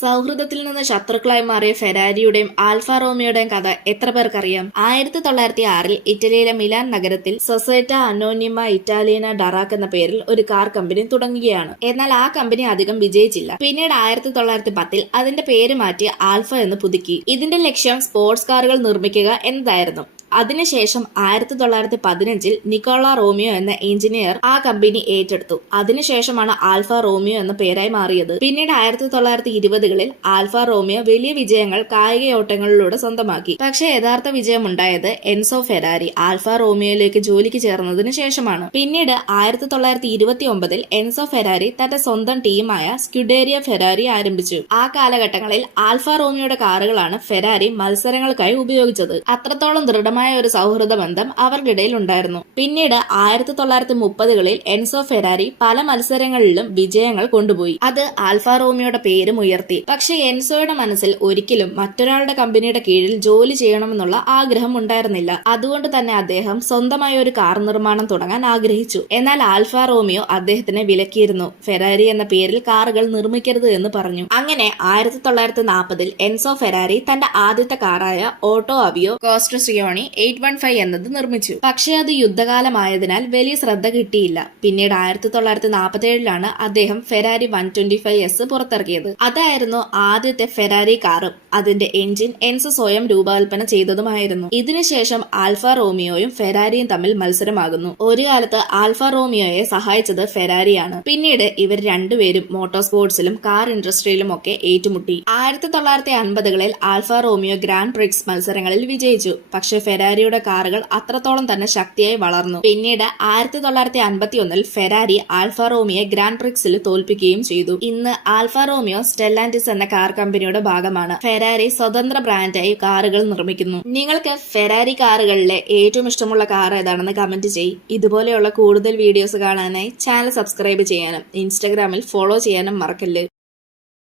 സൗഹൃദത്തിൽ നിന്ന് ശത്രുക്കളായി മാറിയ ഫെരാരിയുടെയും ആൽഫ റോമിയോയുടെയും കഥ എത്ര പേർക്കറിയാം? 1906 ഇറ്റലിയിലെ മിലാൻ നഗരത്തിൽ സൊസൈറ്റ അനോണിമ ഇറ്റാലിയന ഡറാക്ക് എന്ന പേരിൽ ഒരു കാർ കമ്പനി തുടങ്ങുകയാണ്. എന്നാൽ ആ കമ്പനി അധികം വിജയിച്ചില്ല. പിന്നീട് 1910 അതിന്റെ പേര് മാറ്റി ആൽഫ എന്ന് പുതുക്കി. ഇതിന്റെ ലക്ഷ്യം സ്പോർട്സ് കാറുകൾ നിർമ്മിക്കുക എന്നതായിരുന്നു. അതിനുശേഷം 1915 നിക്കോള റോമിയോ എന്ന എഞ്ചിനീയർ ആ കമ്പനി ഏറ്റെടുത്തു. അതിനുശേഷമാണ് ആൽഫ റോമിയോ എന്ന പേരായി മാറിയത്. പിന്നീട് 1920കളിൽ ആൽഫ റോമിയോ വലിയ വിജയങ്ങൾ കായികയോട്ടങ്ങളിലൂടെ സ്വന്തമാക്കി. പക്ഷേ യഥാർത്ഥ വിജയം ഉണ്ടായത് എൻസോ ഫെരാരി ആൽഫ റോമിയോയിലേക്ക് ജോലിക്ക് ചേർന്നതിന് ശേഷമാണ്. പിന്നീട് 1929 എൻസോ ഫെരാരി തന്റെ സ്വന്തം ടീമായ സ്ക്യുഡേരിയ ഫെരാരി ആരംഭിച്ചു. ആ കാലഘട്ടങ്ങളിൽ ആൽഫ റോമിയോയുടെ കാറുകളാണ് ഫെരാരി മത്സരങ്ങൾക്കായി ഉപയോഗിച്ചത്. അത്രത്തോളം ദൃഢമായ ഒരു സൗഹൃദ ബന്ധം അവർക്കിടയിൽ ഉണ്ടായിരുന്നു. പിന്നീട് 1930കളിൽ എൻസോ ഫെരാരി പല മത്സരങ്ങളിലും വിജയങ്ങൾ കൊണ്ടുപോയി. അത് ആൽഫ റോമിയോയുടെ പേരും ഉയർത്തി. പക്ഷെ എൻസോയുടെ മനസ്സിൽ ഒരിക്കലും മറ്റൊരാളുടെ കമ്പനിയുടെ കീഴിൽ ജോലി ചെയ്യണമെന്നുള്ള ആഗ്രഹം ഉണ്ടായിരുന്നില്ല. അതുകൊണ്ട് തന്നെ അദ്ദേഹം സ്വന്തമായ ഒരു കാർ നിർമ്മാണം തുടങ്ങാൻ ആഗ്രഹിച്ചു. എന്നാൽ ആൽഫ റോമിയോ അദ്ദേഹത്തിനെ വിലക്കിയിരുന്നു. ഫെരാരി എന്ന പേരിൽ കാറുകൾ നിർമ്മിക്കരുത് എന്ന് പറഞ്ഞു. അങ്ങനെ 1940 എൻസോ ഫെരാരി തന്റെ ആദ്യത്തെ കാറായ ഓട്ടോ അവിയോ കോസ്ട്രസിയോണി 815 എന്നത് നിർമ്മിച്ചു. പക്ഷേ അത് യുദ്ധകാലമായതിനാൽ വലിയ ശ്രദ്ധ കിട്ടിയില്ല. പിന്നീട് 1947 അദ്ദേഹം ഫെരാരി 125S പുറത്തിറക്കിയത്. അതായിരുന്നു ആദ്യത്തെ ഫെരാരി കാറും അതിന്റെ എഞ്ചിൻ എൻസോ സ്വയം രൂപകൽപ്പന ചെയ്തതുമായിരുന്നു. ഇതിനുശേഷം ആൽഫ റോമിയോയും ഫെരാരിയും തമ്മിൽ മത്സരമാകുന്നു. ഒരു കാലത്ത് ആൽഫ റോമിയോയെ സഹായിച്ചത് ഫെരാരിയാണ്. പിന്നീട് ഇവർ രണ്ടുപേരും മോട്ടോർ സ്പോർട്സിലും കാർ ഇൻഡസ്ട്രിയിലും ഒക്കെ ഏറ്റുമുട്ടി. 1950കളിൽ ആൽഫ റോമിയോ ഗ്രാൻഡ് പ്രിക്സ് മത്സരങ്ങളിൽ വിജയിച്ചു. പക്ഷെ ഫെരാരിയുടെ കാറുകൾ അത്രത്തോളം തന്നെ ശക്തിയായി വളർന്നു. പിന്നീട് 1951 ഫെരാരി ആൽഫ റോമിയെ ഗ്രാൻഡ് പ്രിക്സിൽ തോൽപ്പിക്കുകയും ചെയ്തു. ഇന്ന് ആൽഫ റോമിയോ സ്റ്റെല്ലാന്റിസ് എന്ന കാർ കമ്പനിയുടെ ഭാഗമാണ്. ഫെരാരി സ്വതന്ത്ര ബ്രാൻഡായി കാറുകൾ നിർമ്മിക്കുന്നു. നിങ്ങൾക്ക് ഫെരാരി കാറുകളിലെ ഏറ്റവും ഇഷ്ടമുള്ള കാർ ഏതാണെന്ന് കമന്റ് ചെയ്യ്. ഇതുപോലെയുള്ള കൂടുതൽ വീഡിയോസ് കാണാനായി ചാനൽ സബ്സ്ക്രൈബ് ചെയ്യാനും ഇൻസ്റ്റഗ്രാമിൽ ഫോളോ ചെയ്യാനും മറക്കല്ല്.